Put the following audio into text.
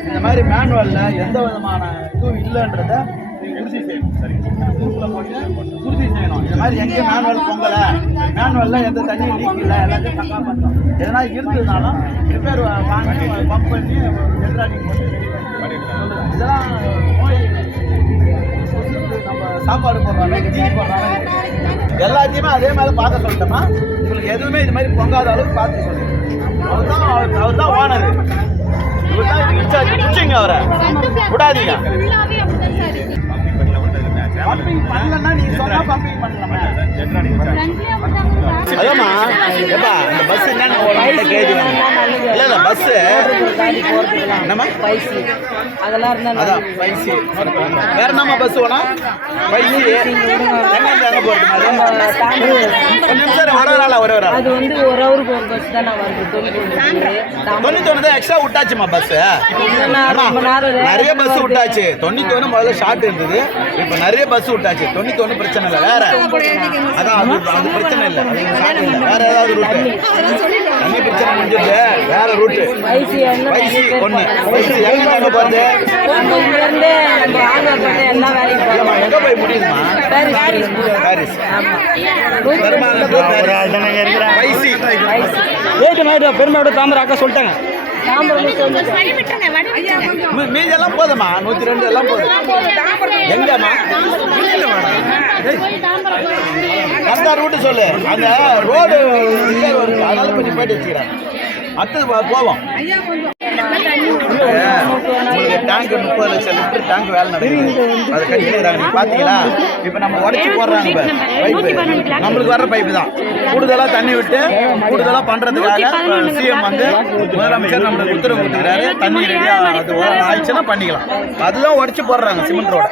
இந்த மாதிரி மேனுவலில் எந்த விதமான இதுவும் இல்லைன்றத நீங்க உறுதி செய்யணும். சரி குரூப்பில் போட்டு உறுதி செய்யணும். இந்த மாதிரி எங்கேயும் மேனுவல் பொங்கலை மேனுவலில் எந்த தண்ணியும் லீக் இல்லை எல்லாத்தையும் தக்கா பண்ணோம் எதனா இருந்ததுனாலும் ரிப்பேர் வாங்கி பம்ப் பண்ணி ஜென்ராட்டிங் போட்டு இதெல்லாம் நோய் நம்ம சாப்பாடு போடுறாங்க டீ போடுறாங்க எல்லாத்தையுமே அதே மாதிரி பார்க்க சொல்லிட்டோமா உங்களுக்கு எதுவுமே இது மாதிரி பொங்காத அளவுக்கு பார்த்து சொல்லுங்கள் அவர் தான் அவர் தான் ஓனர் இவர் தான் இதுக்கு பிடிச்சிங்க அவரை விடாதீங்க. பம்பிங் பண்ணலன்னா நீங்க சொன்னா பம்பிங் பண்ணலாமா அதாம்மா ஏப்பா இந்த பஸ் என்னன்னு உங்கள்கிட்ட கேட்குறேன் இல்லை இல்லை பஸ்ஸு என்னம்மா? பைசி அதெல்லாம் இருந்தா அதான் பைசி வேற என்னம்மா பஸ் வேணும் பைசி எங்க எங்க போறது? கொஞ்சம் நிமிஷம் இரு, அது வந்து ஒரு ஹவருக்கு ஒரு பஸ் தான் நான் வருது தொண்ணூறு தொண்ணூத்தி ஒன்று தான் எக்ஸ்ட்ரா விட்டாச்சுமா பஸ் நிறைய பஸ் விட்டாச்சு. தொண்ணூத்தி ஒன்று முதல்ல ஷார்ட் இருந்தது. இப்போ நிறைய பஸ் விட்டாச்சு. தொண்ணூத்தி ஒன்று பிரச்சனை இல்லை வேற. அதான் அது அது பிரச்சனை இல்லை. அது short இல்லை. வேற ஏதாவது ரூட்டு தண்ணி பிரச்சனை முடிஞ்சது வேற ரூட்டு ஒன்று எங்க போகிறது நம்ம இங்க இருந்து நம்ம ஆர்டர் பண்ண எல்லா வேலையும் இல்லைம்மா எங்க போய் முடியுதுமா பாரிஸ் பெருமையோட தாமரை அக்கா சொல்லிட்டாங்க. மீதி எல்லாம் போதுமா நூத்தி ரெண்டு எல்லாம் போதும். எங்கம்மா? அந்த ரூட்டு சொல்லு. அந்த ரோடு அதனால கொஞ்சம் போயிட்டு வச்சுக்கிறேன். அடுத்தது போவோம். டேங்க் முப்பது லட்சம் லிட்டர் டேங்க் வேலை நடக்குது. அதை கட்டிக்கிறாங்க நீங்க பாத்தீங்களா? இப்போ நம்ம உடச்சி போடுறாங்க பைப்பு. நம்மளுக்கு வர்ற பைப்பு தான். கூடுதலாக தண்ணி விட்டு கூடுதலாக பண்றதுக்காக சிஎம் வந்து முதலமைச்சர் நம்மளுக்கு உத்தரவு கொடுத்துக்கிறாரு தண்ணி ரெடியாக அது ஆயிடுச்சுன்னா பண்ணிக்கலாம். அதுதான் உடச்சி போடுறாங்க சிமெண்ட் ரோட.